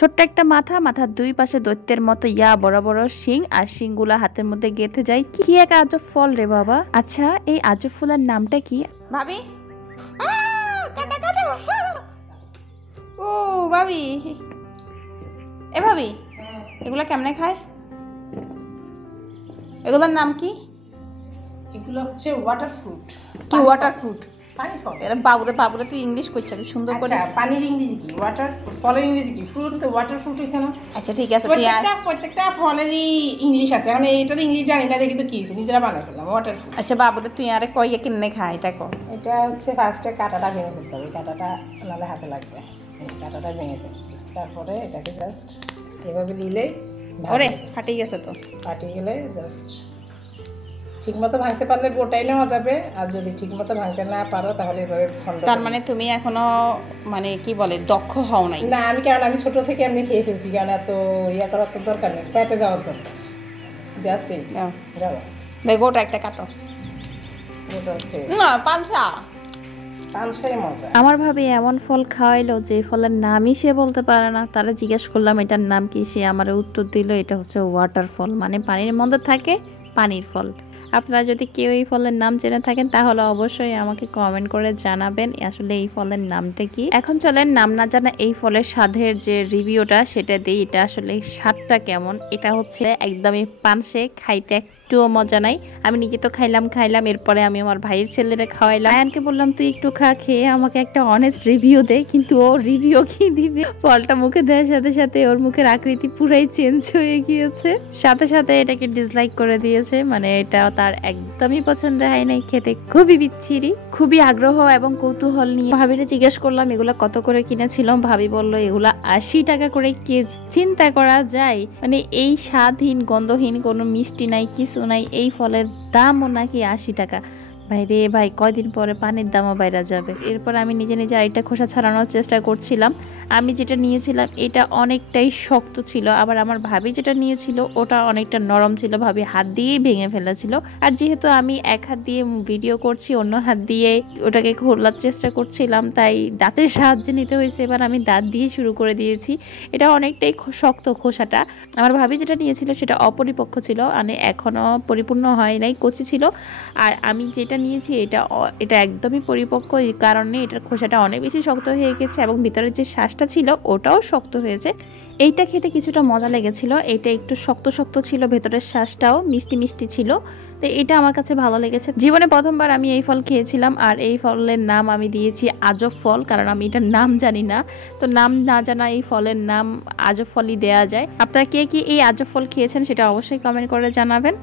ছোট্ট একটা মাথা, মাথার দুই পাশে দৈত্যের মতো ইয়া বড় বড় শিং, আর শিংগুলা হাতের মধ্যে গেঁথে যায়। কি এক আজব ফল রে বাবা। আচ্ছা, এই আজব ফুলের নামটা কি? ভাবি কাটা কাটা। ও ভাবি, এ ভাবি এগুলা কেমনে খায়? এগুলোর নাম কি? এগুলো হচ্ছে ওয়াটার ফ্রুট। কি ওয়াটার ফ্রুট? পানি ফল। এরা বাবুরে বাবুরে তুই ইংলিশ করছিস সুন্দর করে। আচ্ছা, পানির ইংরেজি কি? ওয়াটার। ফলের ইংরেজি কি? ফ্রুট। তো ওয়াটার ফ্রুট হইছে না? আচ্ছা ঠিক আছে, তুই আর প্রত্যেকটা ফলেরই ইংলিশ আছে। এখন এটার ইংলিশ জানি না দেখি তো কি আছে, নিজেরা বানাই ফেললাম ওয়াটার ফ্রুট। আচ্ছা বাবুরে তুই আরে কইয়া কিনে খায় এটা কর। এটা হচ্ছে ফার্স্টে কাঁটাটা ভেঙে ফেলতে হবে, কাঁটাটা নাহলে হাতে লাগবে। কাঁটাটা ভেঙে ফেলছি, তারপরে এটাকে জাস্ট এভাবে দিলেই ওরে ফাটে গেছে তো। ফাটে গেলে জাস্ট ঠিক মতো ভাঙতে পারলে গোটাই নেওয়া যাবে, আর যদি ঠিক মতো ভাঙতে না পারো তাহলে এভাবে খন্ড। তার মানে তুমি এখনো মানে কি বলে দক্ষ হও নাই? না, আমি ছোট থেকে এমনি খেয়ে ফেলছি, কারণ এত ইয়া করার তো দরকার নেই, পেটে যাওয়ার দরকার জাস্ট এই যাবো। গোটা একটা কাটো। এটা হচ্ছে না পানসা পানসাই মজা। আমার ভাবি এমন ফল খাওয়াইলো যে ফলের নামই সে বলতে পারে না। তারা জিজ্ঞেস করলাম এটার নাম কি, সে আমার উত্তর দিল এটা হচ্ছে ওয়াটার ফল, মানে পানির মধ্যে থাকে পানির ফল। আপনারা যদি কেউ এই ফলের নাম জেনে থাকেন তাহলে অবশ্যই আমাকে কমেন্ট করে জানাবেন আসলে এই ফলের নামটা কি। এখন চলেন নাম না জানা এই ফলের স্বাদের যে রিভিউটা সেটা দিই। এটা আসলে স্বাদটা কেমন। এটা হচ্ছে একদমই পানসে, খাইতে একটুও মজা নাই। আমি নিজে তো খাইলাম, এরপরে আমি আমার ভাইয়ের ছেলেরে খাওয়াইলাম। আয়ানকে বললাম তুই একটু খা, খেয়ে আমাকে একটা অনেস্ট রিভিউ দে। কিন্তু ও রিভিউ কি দিবে, ফলটা মুখে দেওয়ার সাথে সাথে ওর মুখের আকৃতি পুরাই চেঞ্জ হয়ে গিয়েছে, সাথে সাথে এটাকে ডিসলাইক করে দিয়েছে। মানে এটা তার একদমই পছন্দ হয় নাই, খেতে খুবই বিচ্ছিরি। খুবই আগ্রহ এবং কৌতূহল নিয়ে ভাবিরে জিজ্ঞেস করলাম এগুলা কত করে কিনেছিলাম। ভাবি বললো এগুলা 80 টাকা করে কেজি। চিন্তা করা যায়, মানে এই স্বাদহীন গন্ধহীন কোনো মিষ্টি নাই, কিছু নাই, এই ফলের দামও নাকি 80 টাকা। ভাই রে ভাই, কয়দিন পরে পানির দামও বাইরে যাবে। এরপর আমি নিজে নিজে আরেকটা খোসা ছাড়ানোর চেষ্টা করছিলাম। আমি যেটা নিয়েছিলাম এটা অনেকটাই শক্ত ছিল, আবার আমার ভাবি যেটা নিয়েছিল ওটা অনেকটা নরম ছিল। ভাবি হাত দিয়েই ভেঙে ফেলেছিল। আর যেহেতু আমি এক হাত দিয়ে ভিডিও করছি, অন্য হাত দিয়ে ওটাকে খোলার চেষ্টা করছিলাম, তাই দাঁতের সাহায্যে নিতে হয়েছে। এবার আমি দাঁত দিয়ে শুরু করে দিয়েছি। এটা অনেকটাই শক্ত খোসাটা। আমার ভাবি যেটা নিয়েছিল সেটা অপরিপক্ক ছিল, মানে এখনো পরিপূর্ণ হয় নাই, কচি ছিল। আর আমি যেটা নিয়েছি এটা একদমই পরিপক্ক, এই কারণে এটার খোসাটা অনেক বেশি শক্ত হয়ে গেছে এবং ভিতরের যে শ্বাসটা ছিল ওটাও শক্ত হয়েছে। এইটা খেতে কিছুটা মজা লেগেছিল। এটা একটু শক্ত শক্ত ছিল, ভেতরের শ্বাসটাও মিষ্টি মিষ্টি ছিল। তো এটা আমার কাছে ভালো লেগেছে। জীবনে প্রথমবার আমি এই ফল খেয়েছিলাম, আর এই ফলের নাম আমি দিয়েছি আজব ফল, কারণ আমি এটার নাম জানি না। তো নাম না জানা এই ফলের নাম আজব ফলই দেয়া যায়। আপনারা কে কি এই আজব ফল খেয়েছেন সেটা অবশ্যই কমেন্ট করে জানাবেন।